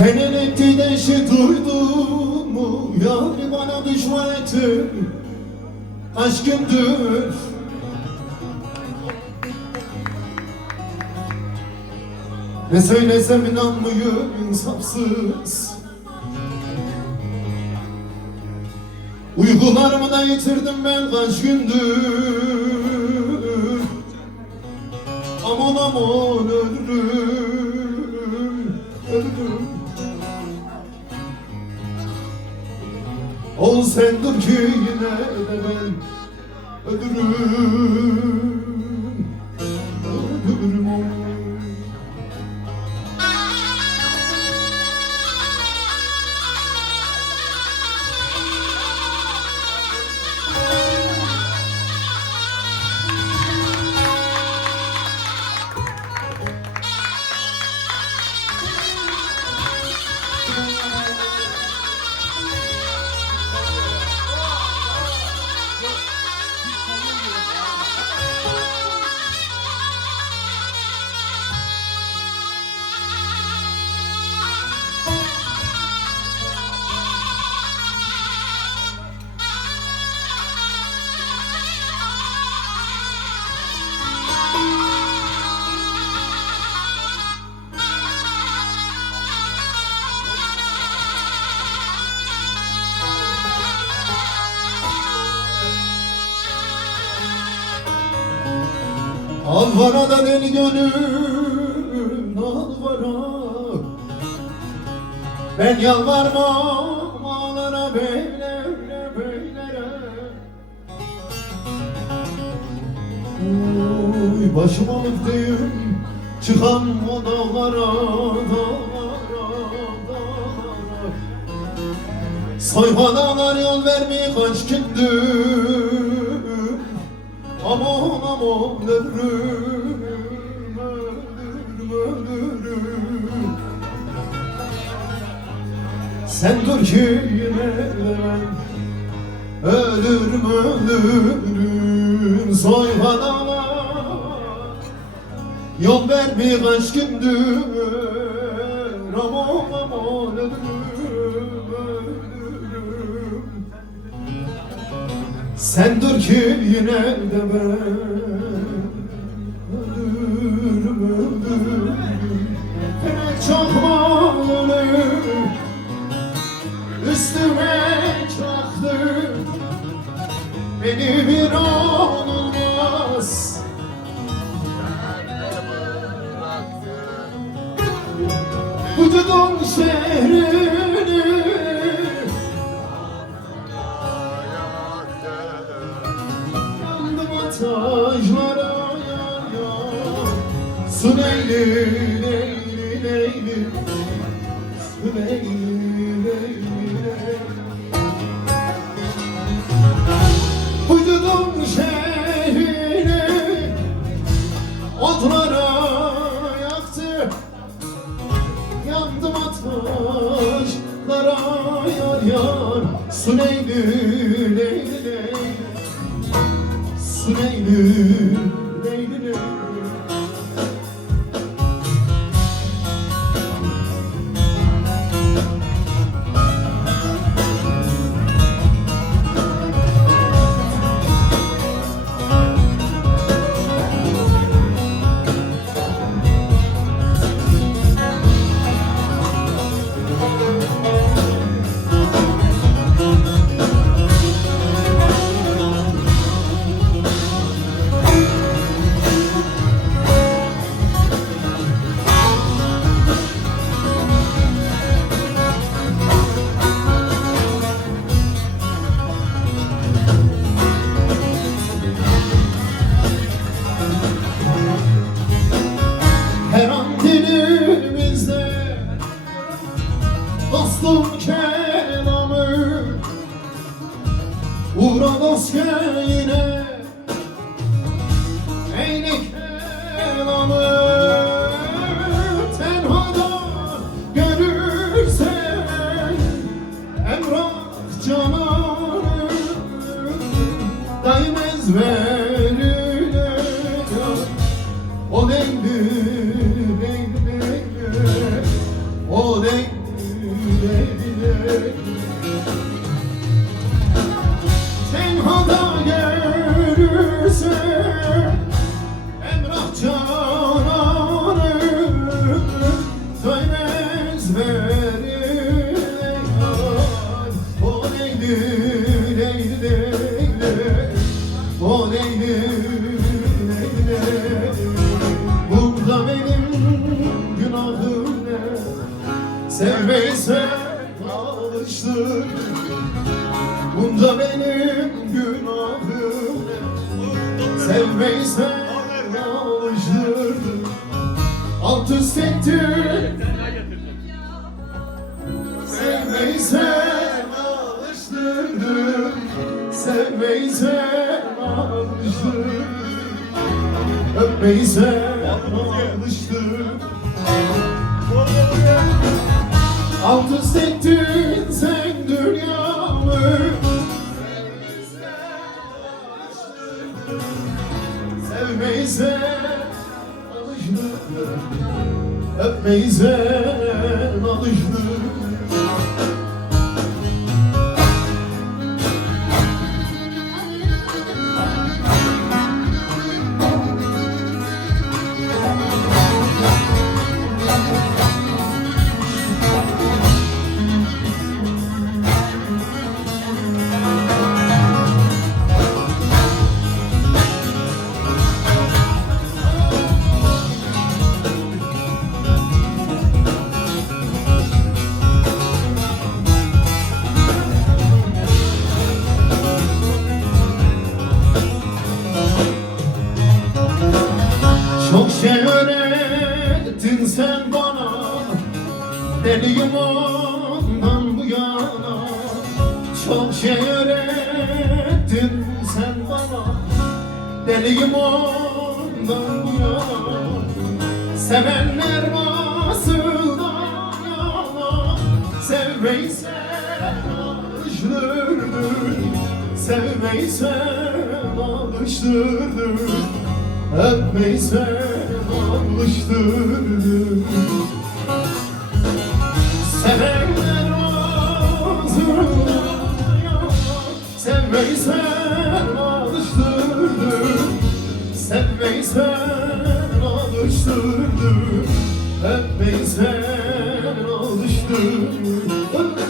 Senin ettiğin eşi duydun mu? Yâri bana düşman etti kaç gündür. Ne söylesem inanmıyor insafsız. Uygularımı da yitirdim ben kaç gündür. Aman aman ölürüm, ölürüm. Ol sen dur ki yine de ben ölürüm, ölürüm ol. Alvara da deli gönül alvara. Ben yalvarmam ağlara beylere beylere. Uy başım alıktayım çıkan o dağlara dağlara dağlara. Soyma dağlar yol vermeye kaç gündür. Aman aman ölürüm, ölürüm, ölürüm. Sen dur ki yine de ben ölürüm, ölürüm. Soyma dağlar yol ver birkaç gündür. Aman aman ölürüm, ölürüm. Sen dur ki yine de ben ölürüm, ölürüm. Felek çakmalı üstüme çaktı. Beni bir an olmaz vücudun şehrini taşlara yar yar. Su Leyli, Leyli, Leyli. Su Leyli, Leyli, Leyli. Vücudum şehrini otlara yaktı. Yandım ateşlara yar yar. Su Leyli, Leyli, Leyli. Leyli, Leyli, Leyli. dostum kelamı uğra dost yine eyni kelamı tenhada görürsen emrah cananı daim ezberine o leyli leyli leyli o leyli Sevmeyi sen alıştırdın. Bunda benim günahım ne? Sevmeyi sen alıştırdın. Alt üst ettin. Sevmeyi sen alıştırdın. Sevmeyi sen alıştırdın. Öpmeyi sen alıştırdın. Alt üst ettin sen dünyamı. Sevmeyi sen alıştırdın. Öpmeyi sen alıştırdın. Çok şey öğrettin sen bana, deliyim ondan bu yana. Çok şey öğrettin sen bana, deliyim ondan bu yana. Sevenler nasıl da yana, sevmeyi sen alıştırdın. Sevmeyi sen alıştırdın. Öpmeyi sen alıştırdın. Sevenler ağzına yana, sevmeyi sen alıştırdın. Sevmeyi sen alıştırdın. Öpmeyi sen alıştırdın.